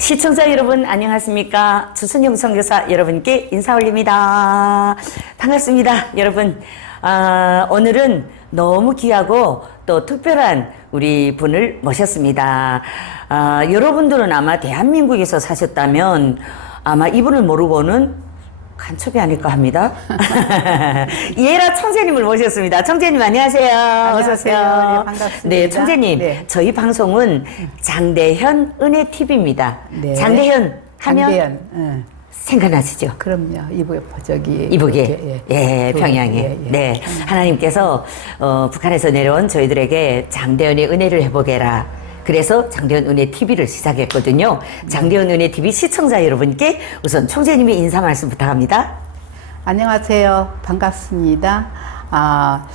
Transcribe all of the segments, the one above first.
시청자 여러분 안녕하십니까? 주순영 선교사 여러분께 인사 올립니다. 반갑습니다 여러분. 아, 오늘은 너무 귀하고 또 특별한 우리 분을 모셨습니다. 아, 여러분들은 아마 대한민국에서 사셨다면 아마 이분을 모르고는 간첩이 아닐까 합니다. 이해라 청재님을 모셨습니다. 청재님 안녕하세요. 어서 오세요. 안녕하세요. 네, 반갑습니다. 네, 청재님. 네. 저희 방송은 장대현 은혜 TV입니다. 네. 장대현 하면 장대현, 응. 생각나시죠? 그럼요. 이북에 저기 이북에 이렇게, 예, 북에, 평양에 예, 예. 네 하나님께서 어, 북한에서 내려온 저희들에게 장대현의 은혜를 해보게라. 그래서 장대현 은혜 TV를 시작했거든요. 장대현 은혜 TV 시청자 여러분께 우선 총재님이 인사 말씀 부탁합니다. 안녕하세요. 반갑습니다. 아,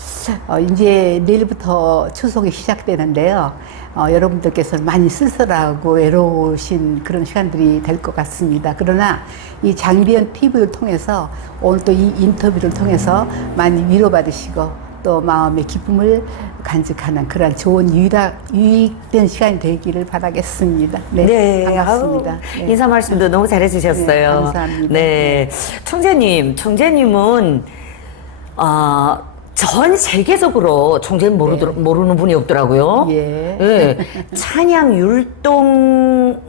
어, 이제 내일부터 추석이 시작되는데요. 어, 여러분들께서 많이 쓸쓸하고 외로우신 그런 시간들이 될 것 같습니다. 그러나 이 장비연 TV를 통해서 오늘 또 이 인터뷰를 통해서 많이 위로받으시고 또 마음의 기쁨을 간직하는 그런 좋은 유일하, 유익된 시간이 되기를 바라겠습니다. 네, 반갑습니다. 아우, 네. 인사 말씀도 너무 잘해주셨어요. 네, 감사합니다. 네, 청재님, 청재님은 아, 전 세계적으로 청재님 모르더, 모르는 분이 없더라고요. 예. 예. 찬양 율동의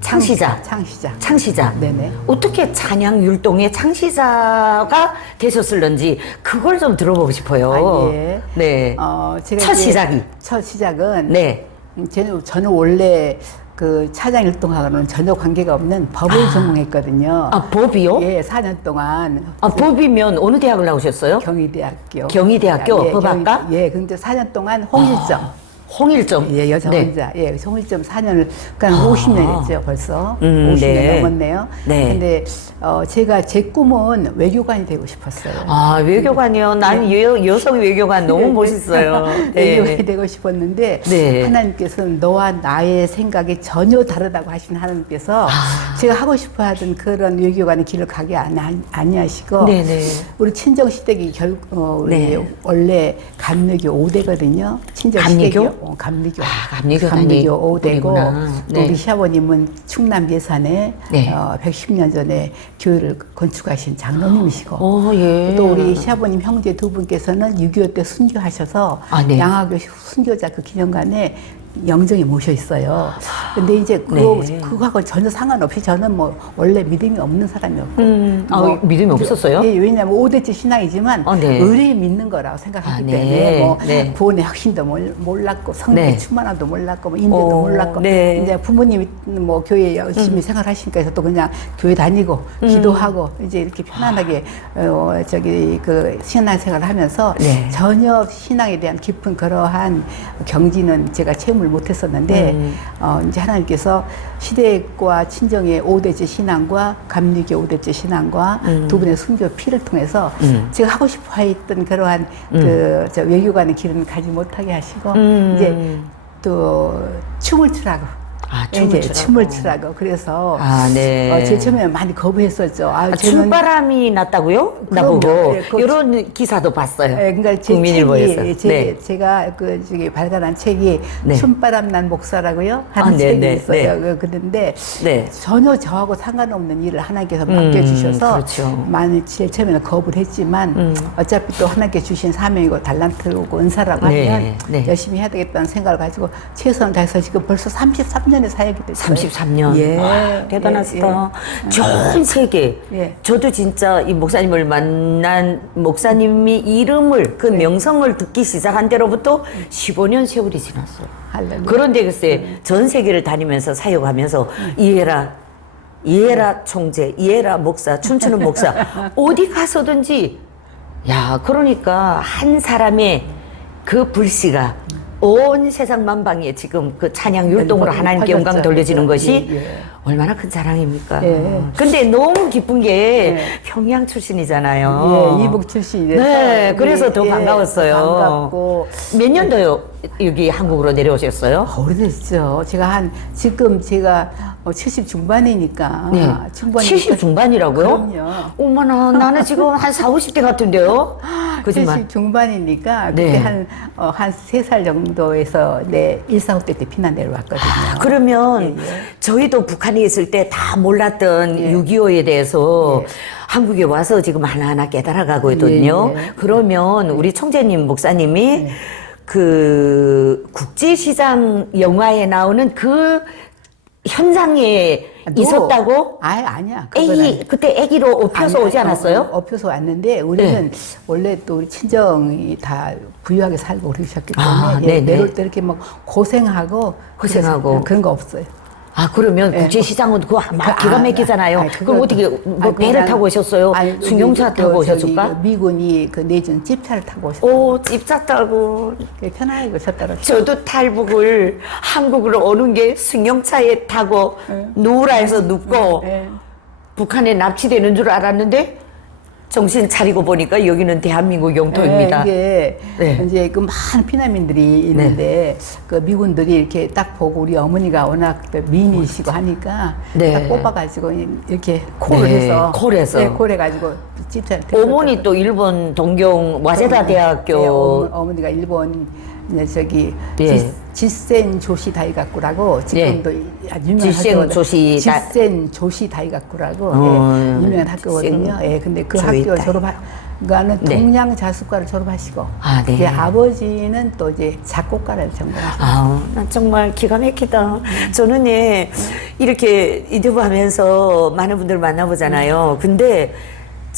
창시자. 창시자. 창시자. 네네. 어떻게 찬양 율동의 창시자가 되셨을런지 그걸 좀 들어보고 싶어요. 아, 예. 네. 어, 제가 첫 이제 시작이. 첫 시작은 네. 저는, 저는 원래 그 차장 일동하고는 전혀 관계가 없는 법을 전공했거든요. 아, 법이요? 예, 4년 동안 아, 법이면 어느 대학을 나오셨어요? 경희대학교. 경희대학교 예, 법학과? 경희- 예, 근데 4년 동안 홍일점. 홍일점. 예, 여자 네. 혼자. 예, 홍일점 4년을, 그러니까 50년 했죠, 벌써. 음, 50년 네. 넘었네요. 네. 근데, 어, 제가 제 꿈은 외교관이 되고 싶었어요. 아, 외교관이요. 난 여, 여성 외교관 너무 멋있어요. 외교관이 네. 되고 싶었는데 네. 하나님께서는 너와 나의 생각이 전혀 다르다고 하신 하나님께서 아. 제가 하고 싶어 하던 그런 외교관의 길을 가게 안, 아니하시고 네네. 우리 친정 시댁이 결 어, 우리 네. 원래 감리교 5대거든요. 친정 감리교? 시댁이 어, 감리교. 아, 감리교단이 5대고 우리구나. 네. 우리 시아버님은 충남 예산에 네. 어, 110년 전에 교회를 건축하신 장로님이시고 어, 예. 또 우리 시아버님 형제 두 분께서는 6.25 때 순교하셔서 아, 네. 양화교 순교자 그 기념관에 영정에 모셔 있어요. 근데 이제 그거, 네. 그거하고 전혀 상관없이 저는 뭐 원래 믿음이 없는 사람이었고. 음, 아, 뭐 믿음이 없었어요? 예, 왜냐하면 5대째 신앙이지만 어, 네. 의뢰에 믿는 거라고 생각했기 아, 네. 때문에 뭐 네. 구원의 확신도 몰- 몰랐고 성령의 네. 충만함도 몰랐고 뭐 인대도 어, 몰랐고 네. 이제 부모님이 뭐 교회 열심히 생활하시니까 해서 또 그냥 교회 다니고 음. 기도하고 이제 이렇게 편안하게 어 저기 그 신앙생활을 하면서 네. 전혀 신앙에 대한 깊은 그러한 경지는 제가 체험을 못했었는데 음. 어 이제 하나님께서 시댁과 친정의 오대째 신앙과 감리교 오대째 신앙과 두 분의 순교 피를 통해서 음. 제가 하고 싶어 했던 그러한 그저 외교관의 길은 가지 못하게 하시고 음. 이제 또 춤을 추라고 아, 춤을 이제 추라고. 춤을 추라고 그래서 아, 네. 어, 제 처음에 많이 거부했었죠. 아, 아, 저는- 춤바람이 났다고요? 그럼요. 나보고. 예, 그거 이런 기사도 봤어요. 예, 그러니까 제 국민일보에서. 책이 제, 네. 제가 그 저기 발간한 책이 네. 춤바람 난 목사라고요 하는 아, 네, 책이 네, 있어요. 네. 그- 그런데 네. 전혀 저하고 상관없는 일을 하나님께서 음, 맡겨주셔서 그렇죠. 많이 제일 처음에는 거부를 했지만 음. 어차피 또 하나님께 주신 사명이고 달란트고 은사라고 네, 하면 네. 열심히 해야 되겠다는 생각을 가지고 최선을 다해서 지금 벌써 33년 의 사역이 됐어요. 33년. 예. 와, 대단하시다. 전 세계. 예. 저도 진짜 이 목사님을 만난 목사님이 이름을 그 네. 명성을 듣기 시작한 때로부터 15년 세월이 지났어요. 할렐루야. 그런데 글쎄 전 세계를 다니면서 사역하면서 이해라 이해라 총재 이해라 목사 춤추는 목사 어디 가서든지 야 그러니까 한 사람의 그 불씨가 온 세상 만방에 지금 그 찬양 율동으로 네, 하나님께 영광. 돌려지는 것이 예, 예. 얼마나 큰 자랑입니까? 예. 근데 너무 기쁜 게 예. 평양 출신이잖아요. 예, 이북 출신이라서 네, 그래서 더 예, 반가웠어요. 반갑고 몇 년도요? 여기 한국으로 내려오셨어요? 오래됐죠. 제가 한 지금 제가 어, 70 중반이니까. 네. 중반이니까 70 중반이라고요? 그럼요. 어머나, 나는 지금 한 4, 50대 같은데요? 거짓말. 70 중반이니까 네. 그때 한, 어, 한 3살 정도에서 내 1, 4, 5대 때 피난 내려왔거든요. 그러면 예, 예. 저희도 북한 에 있을 때 다 몰랐던 예. 6.25에 대해서 예. 한국에 와서 지금 하나하나 깨달아가거든요. 예, 예. 그러면 우리 총재님 목사님이 그 국제시장 영화에 나오는 그 현장에 너- 있었다고? 아예 아니야. 애기. 그때 애기로 업혀서 아니, 오지 어, 않았어요? 어, 업혀서 왔는데 우리는 원래 또 우리 친정이 다 부유하게 살고 그러셨기 때문에 아, 예. 내려올 때 이렇게 막 고생하고 고생하고. 그런 거 없어요. 아 그러면 예. 국제시장은 그거 막 그, 기가 아, 막히잖아요. 아니, 그럼 그거- 어떻게 뭐 아니, 배를 타고 오셨어요? 아니, 승용차 타고 그 저기 오셨을까? 그 미군이 그 내준 집차를 타고 오셨어요. 오 집차 타고 편하게 오셨더라고요. 저도 탈북을 한국으로 오는 게 승용차에 타고 누라에서 눕고 예. 북한에 납치되는 줄 알았는데 정신 차리고 보니까 여기는 대한민국 영토입니다. 예, 이게 네. 이제 그 많은 피난민들이 있는데 그 미군들이 이렇게 딱 보고 우리 어머니가 워낙 또 미인이시고 하니까 네. 딱 뽑아가지고 이렇게 콜을 네, 해서 콜해서. 네, 콜해가지고 집사를 어머니 또 일본 동경 와세다 대학교 네, 어머, 니가 일본 저기 예. 지, 지센 조시 다이가쿠라고 지금도 아주 유명한 지센. 조시 다- 지센 조시 다이가쿠라고 어, 예, 유명한 학교거든요. 예, 근데 그 학교 졸업하 그러니까는 네. 동양 자수과를 졸업하시고 아, 네. 아버지는 또 이제 작곡가를 전공하셨어요. 아, 나 정말 기가 막히다. 저는 예, 이렇게 인터뷰 하면서 많은 분들 만나보잖아요. 근데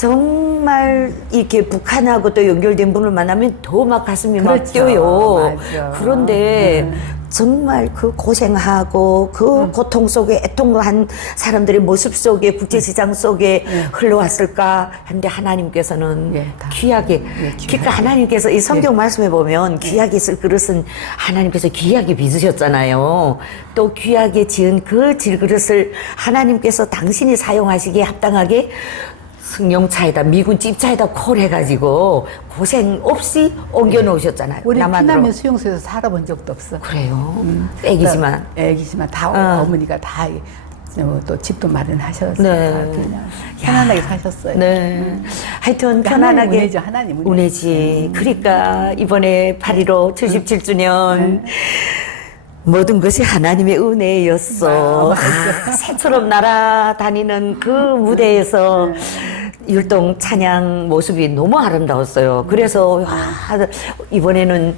정말 이렇게 북한하고 또 연결된 분을 만나면 더 막 가슴이 막 그렇죠. 뛰어요. 맞아. 그런데 음. 정말 그 고생하고 그 고통 속에 애통한 사람들의 모습 속에 국제시장 속에 흘러왔을까 하는데 하나님께서는 예, 다. 귀하게 예, 귀하게. 그러니까 하나님께서 이 성경 말씀에 보면 귀하게 쓸 그릇은 하나님께서 귀하게 빚으셨잖아요. 또 귀하게 지은 그 질그릇을 하나님께서 당신이 사용하시기에 합당하게 승용차에다 미군 집차에다 콜해가지고 고생 없이 옮겨 놓으셨잖아요. 우리 남한으로. 피난민 수용소에서 살아본 적도 없어. 그래요. 애기지만. 애기지만 다 어. 어머니가 다 어, 또 집도 마련하셨어요. 네. 다 그냥 편안하게 사셨어요. 네. 하여튼 하나님 편안하게. 은혜죠, 하나님 은혜. 은혜지. 그러니까 이번에 8.15 77주년 모든 것이 하나님의 은혜였어. 아, 새처럼 날아다니는 그 무대에서 율동 찬양 모습이 너무 아름다웠어요. 그래서 와, 이번에는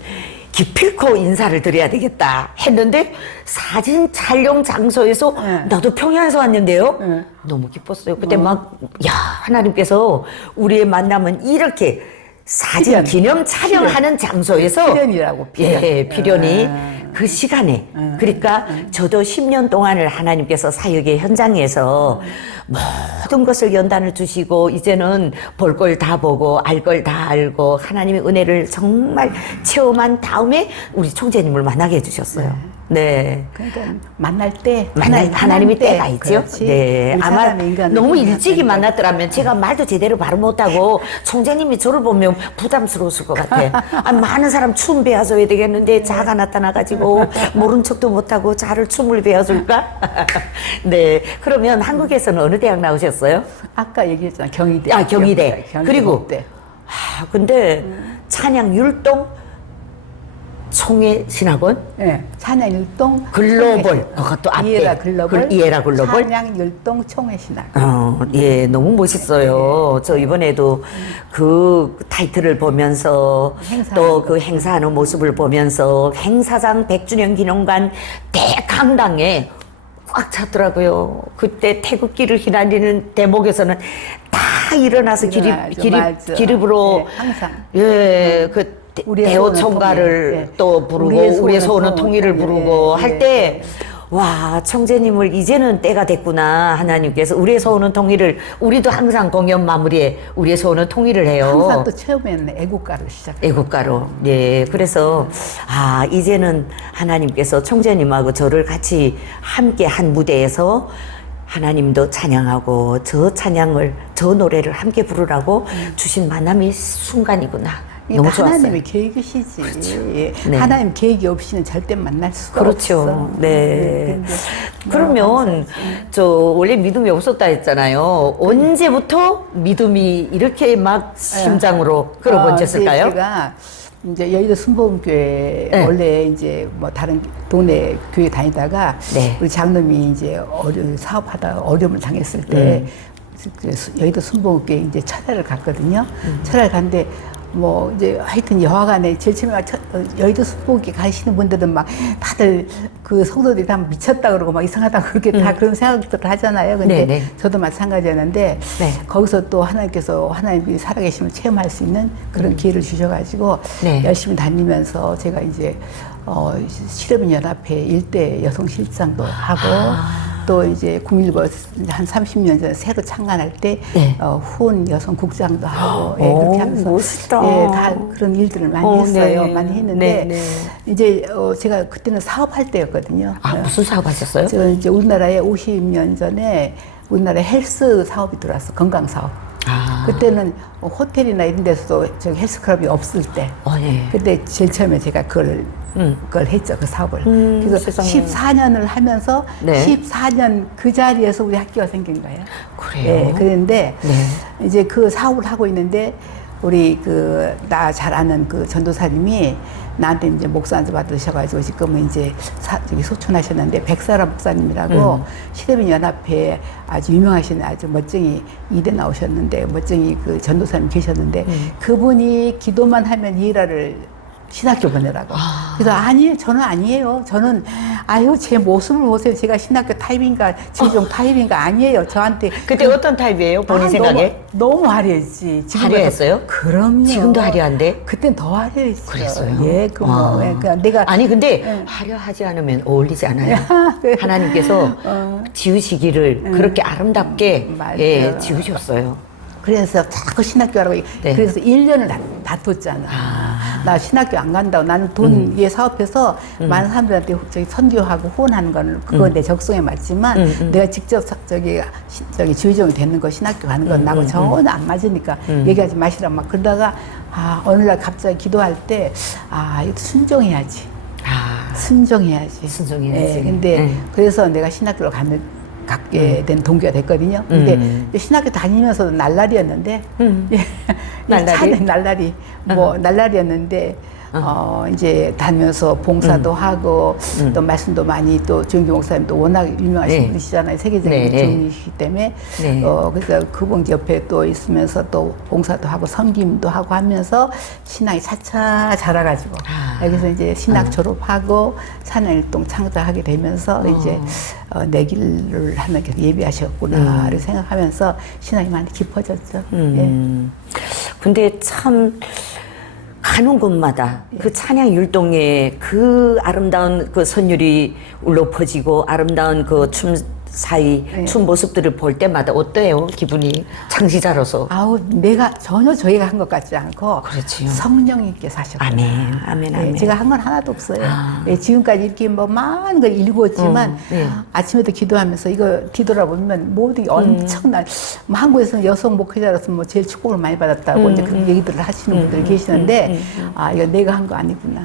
기필코 인사를 드려야 되겠다 했는데 사진 촬영 장소에서 네. 나도 평양에서 왔는데요. 네. 너무 기뻤어요. 그때 막, 야, 하나님께서 우리의 만남은 이렇게 사진 필연. 기념 촬영하는 장소에서 필연이라고, 필연. 예, 필연이 아. 그 시간에. 그러니까 저도 10년 동안을 하나님께서 사역의 현장에서 모든 것을 연단을 주시고 이제는 볼 걸 다 보고 알 걸 다 알고 하나님의 은혜를 정말 체험한 다음에 우리 총재님을 만나게 해주셨어요. 네. 그러니까 만날 때 만날 하나님, 하나님이 때, 때가 있죠. 그렇지. 네, 우리 아마 사람의 인간은 너무 만날 일찍이 때니까. 만났더라면 제가 말도 제대로 바로 못하고 총장님이 저를 보면 부담스러웠을 것 같아. 아, 많은 사람 춤 배워줘야 되겠는데 자가 나타나가지고 모른 척도 못하고 자를 춤을 배워줄까? 네, 그러면 한국에서는 어느 대학 나오셨어요? 아까 얘기했잖아 경희대. 아 경희대. 그리고. 아, 근데 찬양 율동 총회 신학원 예, 찬양 율동 글로벌. 그것도 앞에. 이에라 글로벌 글- 이에라 글로벌. 찬양 율동 총회 신학. 어, 예, 너무 멋있어요. 저 이번에도 그 타이틀을 보면서 행사하는 또 그 행사하는 모습을 보면서 행사장 100주년 기념관 대강당에 꽉 찼더라고요. 그때 태극기를 휘날리는 대목에서는 다 일어나서 기립, 일어나죠, 기립. 기립으로 예, 항상. 예, 그 대- 우리의 대호 소원은 총가를 통일. 예. 또 부르고 우리의 우리의, 소원은 소원은 통일. 통일을 부르고 예, 할 예, 때 와, 청재님을 이제는 때가 됐구나. 하나님께서 우리의 소원은 통일을 우리도 항상 공연 마무리에 우리의 소원은 통일을 해요. 항상 또 처음에는 애국가를 시작. 애국가로. 예. 그래서, 아, 이제는 하나님께서 총재님하고 저를 같이 함께 한 무대에서 하나님도 찬양하고 저 찬양을, 저 노래를 함께 부르라고 주신 만남의 순간이구나. 이게 너무 다 좋았어요. 하나님의 계획이시지. 예. 네. 하나님 계획이 없이는 절대 만날 수가 그렇죠. 없어. 네. 뭐 그러면 저 원래 믿음이 없었다 했잖아요. 언제부터 믿음이 이렇게 막 심장으로 끌어번졌을까요? 아, 제가 이제 여의도 순복음교회 네. 원래 이제 뭐 다른 동네 교회 다니다가 네. 우리 장놈이 이제 어려 사업하다 어려움을 당했을 때 음. 그 수- 여의도 순복음교회 이제 철야를 갔거든요. 음. 철야를 갔는데 뭐 이제 하여튼 여하간에 제일 처음에 첫- 어, 여의도 순복음교회 가시는 분들은 막 다들 그 성도들이 다 미쳤다 그러고 막 이상하다 그렇게 다 그런 생각들을 하잖아요. 근데 음. 네네. 저도 마찬가지였는데 네. 거기서 또 하나님께서 하나님이 살아계심을 체험할 수 있는 그런 기회를 주셔가지고 음. 네. 열심히 다니면서 제가 이제 어, 실업인 연합회 일대 여성 실장도 하고 아. 또 이제 구밀고 한 30년 전에 새로 창간할 때 네. 어, 후원 여성 국장도 하고 예, 오, 그렇게 하면서 멋있다. 예, 다 그런 일들을 많이 어, 했어요. 네. 많이 했는데 네, 네. 이제 어, 제가 그때는 사업할 때였거든요. 아, 무슨 사업 하셨어요? 저 이제 우리나라에 50년 전에 우리나라에 헬스 사업이 들어왔어 건강 사업. 아, 그때는 뭐 호텔이나 이런 데서도 저기 헬스클럽이 없을 때. 어, 예. 그때 제일 처음에 제가 그걸 음. 그걸 했죠 그 사업을. 음, 그래서 세상에. 14년을 하면서 네. 14년 그 자리에서 우리 학교가 생긴 거예요. 그래요? 예, 그런데 네. 이제 그 사업을 하고 있는데 우리 그 나 잘 아는 그 전도사님이 나한테 이제 목사 받으셔가지고 지금은 이제 사, 저기 소천하셨는데 백사라 목사님이라고 음. 시대빈 연합회 아주 유명하신 아주 멋쟁이 이대 나오셨는데 멋쟁이 그 전도사님 계셨는데 음. 그분이 기도만 하면 이 일화를 신학교 보내라고. 그래서 아니에요. 저는 아니에요. 저는 아유 제 모습을 보세요. 제가 신학교 타입인가 지종 타입인가 아니에요. 저한테 그때 어떤 타입이에요? 본인 아, 생각에? 너무, 너무 화려했지. 화려했어요? 더- 그럼요. 지금도 화려한데? 그땐 더 화려했어요. 그랬어요? 예, 그 뭐, 아. 예, 그 내가 아니 근데 예. 화려하지 않으면 어울리지 않아요. 네. 하나님께서 어. 지으시기를 그렇게 아름답게 음, 맞아요. 예, 지으셨어요. 그래서 자꾸 신학교 하라고. 네. 그래서 1년을 다, 다퉜잖아. 나 신학교 안 간다고. 나는 돈 위에 사업해서 많은 사람들한테 저기 선교하고 후원하는 거는 그건 내 적성에 맞지만 음, 음. 내가 직접 사- 저기, 시- 저기 주의종이 되는 거 신학교 가는 건 나하고 전혀 안 맞으니까 얘기하지 마시라 막 그러다가 아, 어느 날 갑자기 기도할 때 아, 이거 순종해야지. 아, 순종해야지. 순종해야지. 예, 근데 네. 그래서 내가 신학교를 가는 갖게 된 동기가 됐거든요. 근데 음. 신학교 다니면서도 날라리였는데 음. 예, 날라리? 차는 날라리 뭐 날라리였는데 어 이제 다니면서 봉사도 하고 또 말씀도 많이 또 조영기 목사님도 워낙 유명하신 네. 분이시잖아요 세계적인 네, 네. 분이시기 때문에 네. 어 그래서 그분 옆에 또 있으면서 또 봉사도 하고 섬김도 하고 하면서 신앙이 차차 자라가지고 아. 여기서 이제 신학 졸업하고 산일동 창작하게 되면서 이제 어, 내 길을 하나님께서 예비하셨구나를 생각하면서 신앙이 많이 깊어졌죠. 예. 음. 근데 참 가는 곳마다 예. 그 찬양 율동에 그 아름다운 그 선율이 울려 퍼지고 아름다운 그 춤 사이 예. 춤 모습들을 볼 때마다 어때요? 기분이 창시자로서. 아우 내가 전혀 저희가 한 것 같지 않고 그렇지요. 성령님께서 하셨구나. 아멘, 아멘, 예, 아멘. 제가 한 건 하나도 없어요. 아. 예, 지금까지 이렇게 뭐 많은 걸 읽었지만 음, 예. 아침에도 기도하면서 이거 뒤돌아보면 모두 음. 엄청난 뭐 한국에서는 여성 목회자로서 뭐 제일 축복을 많이 받았다고 음, 이제 그런 얘기들을 하시는 분들이 계시는데 아 이거 내가 한 거 아니구나.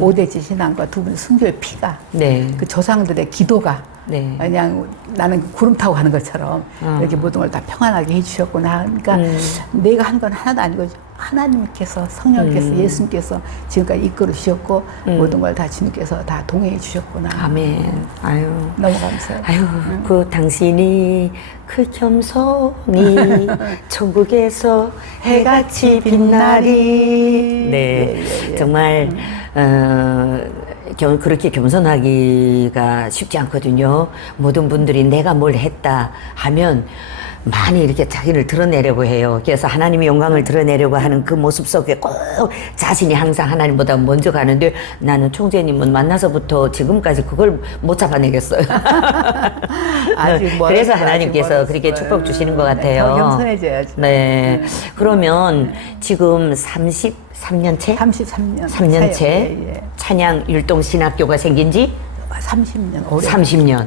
오대지 신앙과 두 분의 순교의 피가 음. 네. 그 조상들의 기도가 네. 그냥 나는 구름 타고 가는 것처럼 어. 이렇게 모든 걸 다 평안하게 해주셨구나. 그러니까 음. 내가 한 건 하나도 아니고 하나님께서 성령께서 음. 예수님께서 지금까지 이끌어 주셨고 모든 걸 다 주님께서 다 동행해 주셨구나. 아멘. 아유. 너무 감사해요. 아유, 그 당신이 그 겸손이 천국에서 해같이 빛나리. 네, 정말 어, 겸- 그렇게 겸손하기가 쉽지 않거든요. 모든 분들이 내가 뭘 했다 하면 많이 이렇게 자기를 드러내려고 해요. 그래서 하나님의 영광을 드러내려고 하는 그 모습 속에 꼭 자신이 항상 하나님보다 먼저 가는데 나는 총재님은 만나서부터 지금까지 그걸 못 잡아내겠어요. 아직 멀었어요, 그래서 하나님께서. 그렇게 축복 주시는 것 네, 같아요. 더 겸손해져야죠. 네. 그러면 지금 33년째? 33년. 3년째 예, 예. 찬양 율동 신학교가 생긴 지 30년 올해. 30년.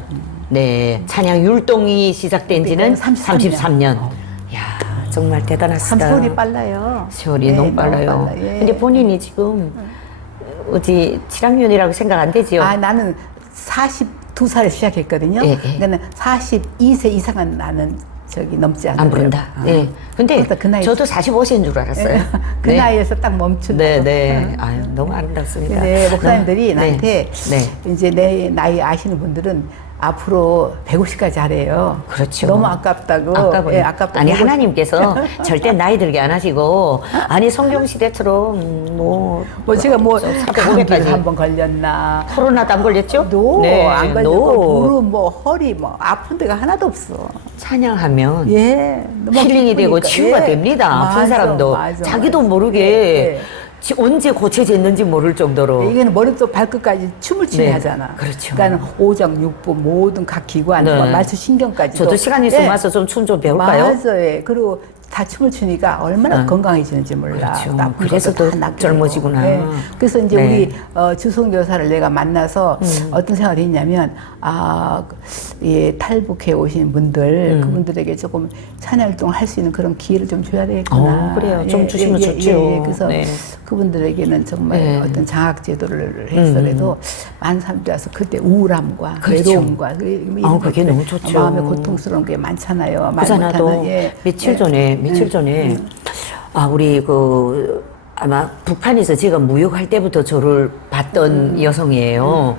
네. 찬양 율동이 시작된 지는 그러니까 33 년. 33년. 어. 야, 정말 참 대단하시다. 세월이 빨라요. 세월이 네, 너무 빨라요. 빨라, 예. 근데 본인이 지금 어디 7학년이라고 생각 안 되지요? 아 나는 42살에 시작했거든요. 예, 예. 그러니까 42세 이상은 나는 저기 넘지 않아요. 안 부른다. 예. 근데 그래서 그 나이- 저도 45세인 줄 알았어요. 그 네. 나이에서 딱 멈춘다. 네, 네. 아유, 너무 아름답습니다. 근데 목사님들이 너무- 나한테 네. 이제 내 나이 아시는 분들은 앞으로 150까지 하래요. 그렇죠. 너무 아깝다고. 아까워요. 예, 아깝다고. 아니 150 하나님께서 절대 나이 들게 안 하시고 아니 성경 시대처럼 뭐 뭐 제가 뭐 400, 감기를 500까지 한번 걸렸나. 코로나도 안 걸렸죠? 노, 네, 안 걸리고 노. 무릎 뭐 허리 뭐 아픈 데가 하나도 없어. 찬양하면 예. 너무 힐링이 되고 기쁘니까. 치유가 예. 됩니다. 아픈 맞아, 사람도 맞아, 자기도 맞아. 모르게 예, 예. 지- 언제 고쳐졌는지 모를 정도로 이게는 머리부터 발끝까지 춤을 추게 네, 하잖아. 그렇죠. 그러니까 오장 육부 모든 각 기관, 네. 뭐 말초 신경까지. 저도 시간 있으면 와서 좀 춤 좀 배울까요? 맞아요. 예. 그리고 다 춤을 추니까 얼마나 아. 건강해지는지 몰라. 그렇죠. 또 그래서 낫게 젊어지구나. 예. 그래서 이제 네. 우리 어, 주성 교사를 내가 만나서 음. 어떤 생각이 했냐면 아, 예, 탈북해 오신 분들 음. 그분들에게 조금 찬양 활동을 할 수 있는 그런 기회를 좀 줘야 되겠구나. 어, 그래요. 좀 주시면 좋죠. 그래서 네. 그분들에게는 정말 네. 어떤 장학 제도를 했더라도 많은 사람들이 와서 그때 우울함과 그렇죠. 외로움과 그- 이런 아, 그게 너무 좋죠. 마음에 고통스러운 게 많잖아요. 말 그잖아 도 못하는, 예. 며칠 예. 전에 며칠 전에 아 우리 그 아마 북한에서 제가 무역할 때부터 저를 봤던 여성이에요.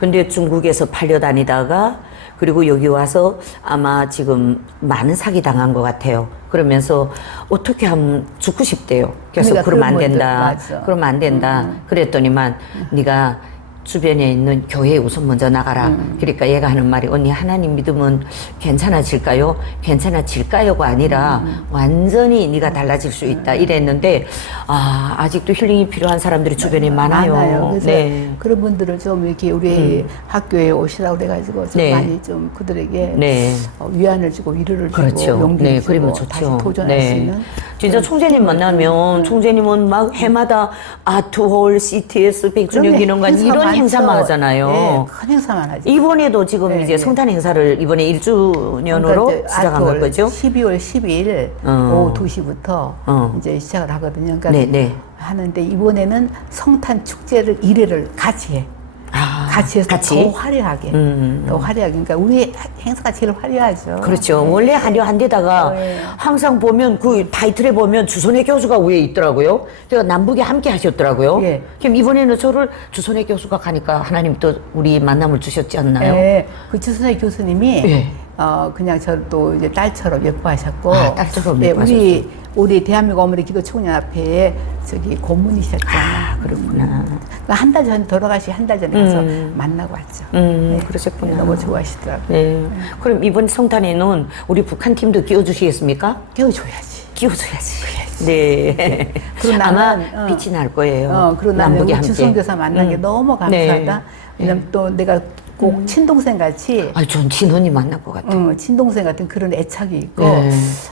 근데 중국에서 팔려 다니다가 그리고 여기 와서 아마 지금 많은 사기 당한 것 같아요. 그러면서 어떻게 하면 죽고 싶대요. 그래서 그러니까 그러면 안 그런 분들, 된다. 맞아. 그러면 안 된다. 그랬더니만 네가 주변에 있는 교회에 우선 먼저 나가라. 음. 그러니까 얘가 하는 말이 언니 하나님 믿으면 괜찮아질까요? 괜찮아질까요가 아니라 음. 완전히 네가 달라질 수 있다 이랬는데 아 아직도 힐링이 필요한 사람들이 주변에 많아요. 그래서 네. 음. 그런 분들을 좀 이렇게 우리 학교에 오시라고 그래가지고 좀 네. 많이 좀 그들에게 네. 어, 위안을 주고 위로를 주고 그렇죠. 용기를 네, 주고 그러면 다시 좋죠. 도전할 수 있는 진짜 총재님 만나면 총재님은 막 해마다 아트홀, CTS, 기념관 행사가 이런 많죠. 행사만 하잖아요. 예, 큰 행사만 하죠. 이번에도 지금 네, 이제 네. 성탄 행사를 이번에 1주년으로 그러니까 이제 시작한 걸 거죠? 12월 12일 어. 오후 2시부터 어. 이제 시작을 하거든요. 그러니까 네, 네. 하는데 이번에는 성탄 축제를 1회를 같이 해. 아, 같이 해서 같이? 더 화려하게. 음. 더 화려하게. 그러니까 우리 행사가 제일 화려하죠. 그렇죠. 원래 화려한 데다가 네. 항상 보면 그 타이틀에 보면 주선의 교수가 위에 있더라고요. 제가 남북에 함께 하셨더라고요. 예. 그럼 이번에는 저를 주선의 교수가 가니까 하나님 또 우리 만남을 주셨지 않나요? 네, 그 주선생 교수님이 예. 어 그냥 저를 또 이제 딸처럼 예뻐하셨고, 아, 딸처럼 네, 예뻐하셨어요. 우리 우리 대한민국 어머니 기도 총연합회에 저기 고문이셨잖아. 아, 그렇구나. 한달 전 돌아가시 한 달 전에 가서 음. 만나고 왔죠. 음, 그러셨구나. 네, 너무 좋아하시더라고요. 네. 그럼 이번 성탄에는 우리 북한 팀도 끼워주시겠습니까? 깨워줘야지. 끼워줘야지. 네. 그리고 나는, 아마 어. 빛이 날 거예요. 어, 그리고 나는. 주성교사 만난 게 음. 너무 네. 감사하다. 왜냐면 또 내가 꼭 친동생 같이 아니, 전 친언니 만날 것 같아요. 어, 친동생 같은 그런 애착이 있고. 네.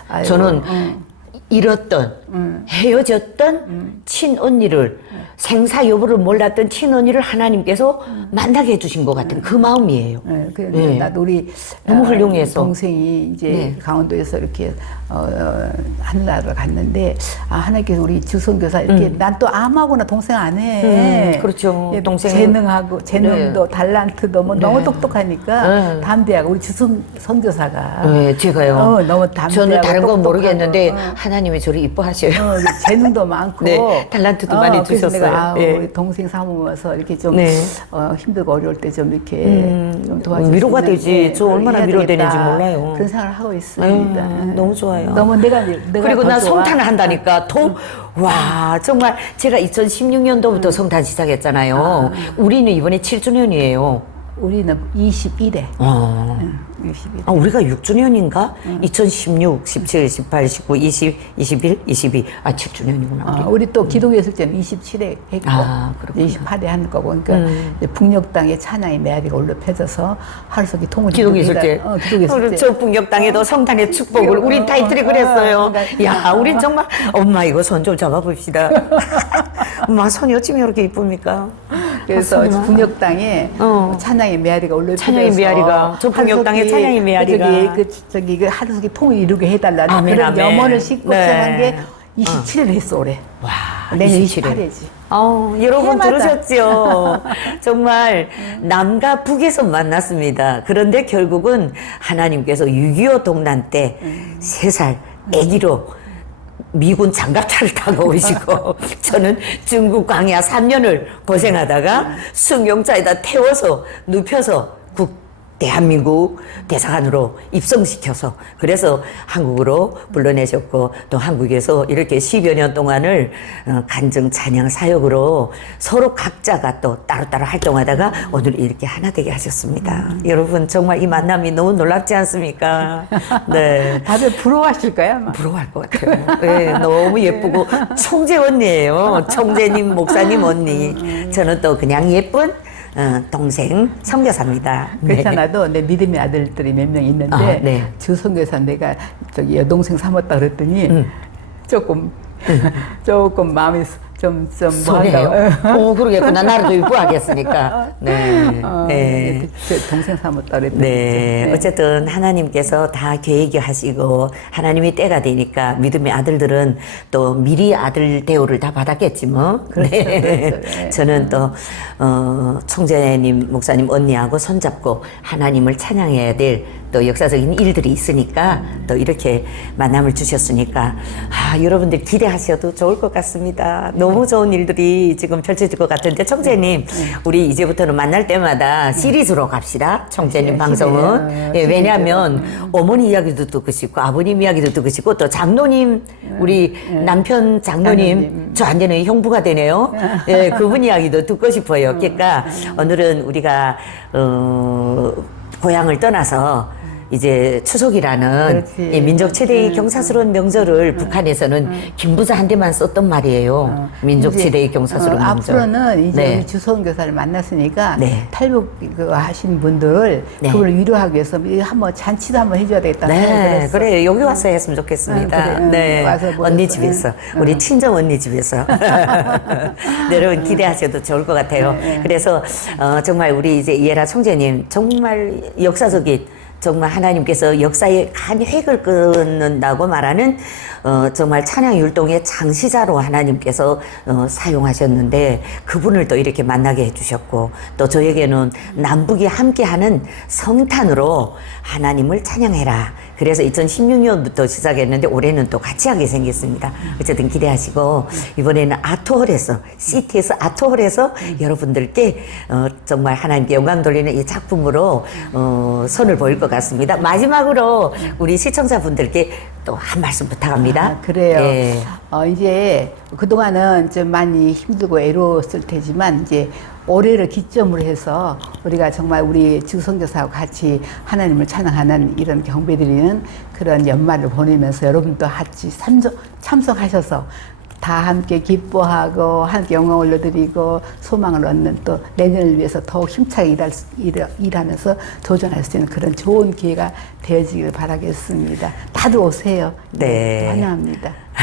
아이고, 저는 음. 잃었던, 음. 헤어졌던 친언니를, 생사 여부를 몰랐던 친언니를 하나님께서 만나게 해주신 것 같은 그 마음이에요. 네, 그 네. 나도 우리 너무 어, 훌륭해서. 동생이 이제 네. 강원도에서 이렇게 어, 어, 하늘나라를 갔는데 아 하나님께서 우리 주성교사 이렇게 난또 암하고나 동생 안 해. 음, 그렇죠. 예, 동생은- 재능하고 재능도 달란트도 뭐 너무 네. 똑똑하니까 네. 담대하고 우리 주성 선교사가 네, 제가요. 어, 너무 담대하고 저는 다른 건 모르겠는데 어. 하나님이 저를 이뻐하셔요. 어, 재능도 많고 네, 달란트도 많이 그래서 주셨어요. 아, 예. 우리 동생 삼으면서 이렇게 좀 네. 어, 힘들고 어려울 때 좀 이렇게 음, 좀 도와줄 위로가 되지. 저 그걸 얼마나 위로되는지. 몰라요. 그런 생각을 하고 있습니다. 음, 너무 좋아요. 너무 내가 내가 그리고 좋아. 성탄을 한다니까 더, 와, 정말 제가 2016년도부터 성탄 시작했잖아요. 우리는 이번에 7주년이에요. 우리는 21회. 어. 21회. 아, 우리가 6주년인가? 2016, 17, 18, 19, 20, 21, 22. 아, 7주년이구나. 어, 우리 또 기독예술제는 27회 했고 아, 그렇구나. 28회 하는 거고 그러니까 음. 이제 북녘 땅에 찬양의 메아리가 올려 펴져서 하루속히 통을 기독예술제. 어, 기독예술제. 저 북녘 땅에도 성탄의 축복을 어, 우리 타이틀이 어, 그랬어요. 어, 그러니까. 야, 우린 정말 엄마 이거 손 좀 잡아봅시다. 엄마 손이 어찌면 이렇게 이쁩니까? 그래서 맞습니다. 분역당에 어. 찬양의 메아리가 올려 찬양의 메아리가, 저 분역당에 찬양의 메아리가. 저기 그 저기 그 하루속히 통을 이루게 해달라는 아멘, 그런 아멘. 염원을 싣고 네. 시작한 게 27일 했어 올해. 와, 내년 27일. 28일이지. 어, 여러분 해마다. 들으셨죠? 정말 남과 북에서 만났습니다. 그런데 결국은 하나님께서 6.25 동란 때 세 살 아기로 미군 장갑차를 타고 오시고 저는 중국 광야 3년을 고생하다가 승용차에다 태워서 눕혀서 국 대한민국 대사관으로 입성시켜서 그래서 한국으로 불러내셨고 또 한국에서 이렇게 10여 년 동안을 어, 간증 찬양 사역으로 서로 각자가 또 따로따로 활동하다가 오늘 이렇게 하나 되게 하셨습니다. 여러분 정말 이 만남이 너무 놀랍지 않습니까? 네. 다들 부러워하실 거야 아마. 부러워할 것 같아요. 네, 너무 예쁘고 총재 언니예요. 총재님, 목사님 언니. 저는 또 그냥 예쁜 어, 동생 선교사입니다. 네. 그렇잖아도 내 믿음의 아들들이 몇 명 있는데 아, 네. 주 선교사 내가 저기 여동생 삼았다 그랬더니 음. 조금 조금 마음이 좀좀 손해요. 오, 그러겠구나. 나를 더 이뻐하겠으니까. 네. 어, 네. 제 동생 삼았다 그랬더니 네. 어쨌든 하나님께서 다 계획이 하시고 하나님이 때가 되니까 믿음의 아들들은 또 미리 아들 대우를 다 받았겠지 뭐. 그렇죠, 네. 그렇죠. 네. 저는 또, 어, 총재님, 목사님 언니하고 손잡고 하나님을 찬양해야 될 또 역사적인 일들이 있으니까 또 이렇게 만남을 주셨으니까 아, 여러분들 기대하셔도 좋을 것 같습니다. 너무 좋은 일들이 지금 펼쳐질 것 같은데 총재님, 우리 이제부터는 만날 때마다 시리즈로 갑시다. 총재님 네, 방송은. 예. 왜냐하면 어머니 이야기도 듣고 싶고 아버님 이야기도 듣고 싶고 또 장로님, 우리 남편 장로님, 장로님. 저한테는 형부가 되네요. 예, 그분 이야기도 듣고 싶어요. 그러니까 오늘은 우리가 어, 고향을 떠나서 이제 추석이라는 그렇지. 이 민족 최대의 경사스러운 명절을 북한에서는 김부자 한 대만 썼던 말이에요. 민족 이제, 최대의 경사스러운 어, 명절. 앞으로는 이제 네. 우리 주성 교사를 만났으니까 네. 탈북 그 하신 분들 네. 그걸 위로하기 위해서 이 한번 잔치도 한번 해줘야 되겠다 네, 생각이 들었어. 그래 여기 와서 했으면 좋겠습니다. 응, 그래, 응, 네, 와서 언니 집에서 응, 우리 친정 언니 집에서 네, 여러분 기대하셔도 좋을 것 같아요. 네, 네. 그래서 어, 정말 우리 이제 이해라 총재님 정말 역사적인 정말 하나님께서 역사의 간 획을 끊는다고 말하는 어, 정말 찬양 율동의 장시자로 하나님께서 어, 사용하셨는데 그분을 또 이렇게 만나게 해주셨고 또 저에게는 남북이 함께하는 성탄으로 하나님을 찬양해라. 그래서 2016년부터 시작했는데 올해는 또 같이 하게 생겼습니다. 어쨌든 기대하시고 이번에는 아트홀에서 CTS 아트홀에서 여러분들께 어, 정말 하나님께 영광 돌리는 이 작품으로 어, 손을 보일 것 같습니다. 마지막으로 우리 시청자분들께 또 한 말씀 부탁합니다. 아, 그래요. 예. 어, 이제 그동안은 좀 많이 힘들고 애로웠을 테지만 이제 올해를 기점으로 해서 우리가 정말 우리 주성교사하고 같이 하나님을 찬양하는 이런 경배드리는 그런 연말을 보내면서 여러분도 같이 참석, 참석하셔서 다 함께 기뻐하고 함께 영광 올려드리고 소망을 얻는 또 내년을 위해서 더욱 힘차게 일할, 수- 일, 일하면서 도전할 수 있는 그런 좋은 기회가 되어지길 바라겠습니다. 다들 오세요. 네. 환영합니다.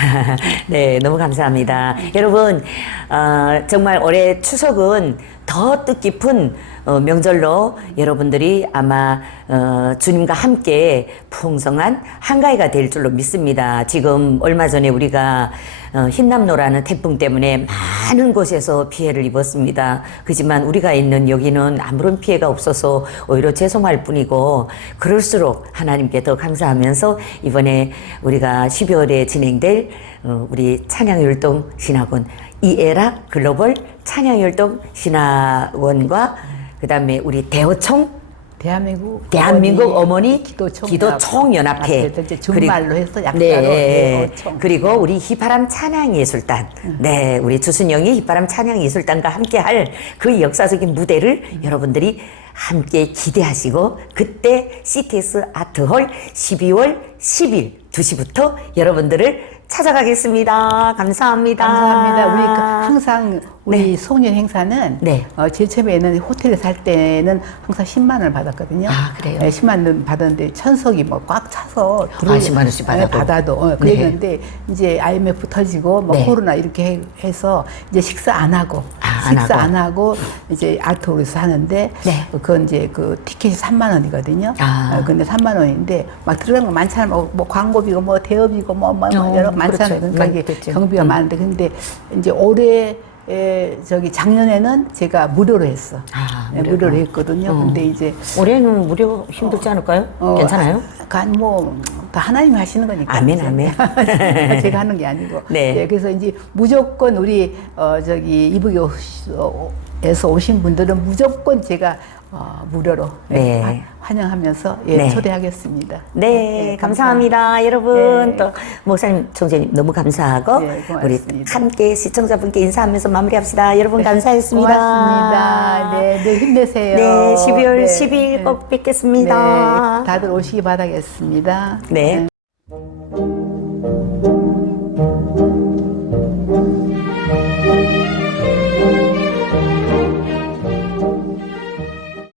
네, 너무 감사합니다. 여러분, 어, 정말 올해 추석은 더 뜻깊은 어, 명절로 여러분들이 아마 어, 주님과 함께 풍성한 한가위가 될 줄로 믿습니다. 지금 얼마 전에 우리가 어, 흰남노라는 태풍 때문에 많은 곳에서 피해를 입었습니다. 그지만 우리가 있는 여기는 아무런 피해가 없어서 오히려 죄송할 뿐이고 그럴수록 하나님께 더 감사하면서 이번에 우리가 12월에 진행될 어, 우리 찬양율동 신학원 이에라 글로벌 찬양율동 신학원과 그다음에 우리 대호총 대한민국 대한민국 어머니 기도총 기도총 연합회 연합회. 준말로 해서 약자로 네. 대호총. 그리고 우리 휘파람 찬양 예술단 네 우리 주순영이 휘파람 찬양 예술단과 함께할 그 역사적인 무대를 여러분들이 함께 기대하시고 그때 CTS 아트홀 12월 10일 2시부터 여러분들을 찾아가겠습니다. 감사합니다. 감사합니다. 우리 그 항상 우리 소년 행사는 네. 어, 제일 처음에는 호텔에 살 때는 항상 10만 원을 받았거든요. 아, 그래요? 네, 10만 원 받았는데 천석이 뭐 꽉 차서 아, 10만 원씩 받아도? 네, 받아도 어, 그랬는데 이제 IMF 터지고 뭐 네. 코로나 이렇게 해- 해서 이제 식사 안 하고 아, 안 식사 하고. 안 하고 이제 아트홀에서 하는데 네. 그건 이제 그 티켓이 3만 원이거든요. 아. 어, 근데 3만 원인데 막 들어가는 거 많잖아요. 뭐, 뭐 광고비고 뭐 대여비고 뭐, 뭐, 뭐 어, 여러 많잖아요. 그렇죠. 그러니까 이게 많겠죠. 경비가 많은데 근데 이제 올해 에, 저기 작년에는 제가 무료로 했어. 아, 네, 무료로. 했거든요. 어. 근데 이제 올해는 무료 힘들지 않을까요? 어, 괜찮아요? 간 뭐, 다 하나님이 하시는 거니까. 아멘. 아멘. 제가 하는 게 아니고. 네. 그래서 이제 무조건 우리, 어, 저기, 이북에서 오신 분들은 무조건 제가, 어, 무료로. 네. 화- 환영하면서, 예, 네. 초대하겠습니다. 네, 감사합니다. 여러분. 네. 또, 목사님, 총재님 너무 감사하고, 네, 우리. 함께 시청자분께 인사하면서 마무리합시다. 여러분 감사했습니다. 고맙습니다. 네, 네, 힘내세요. 네, 12월 네. 10일 꼭 뵙겠습니다. 네, 다들 오시기 바라겠습니다. 네.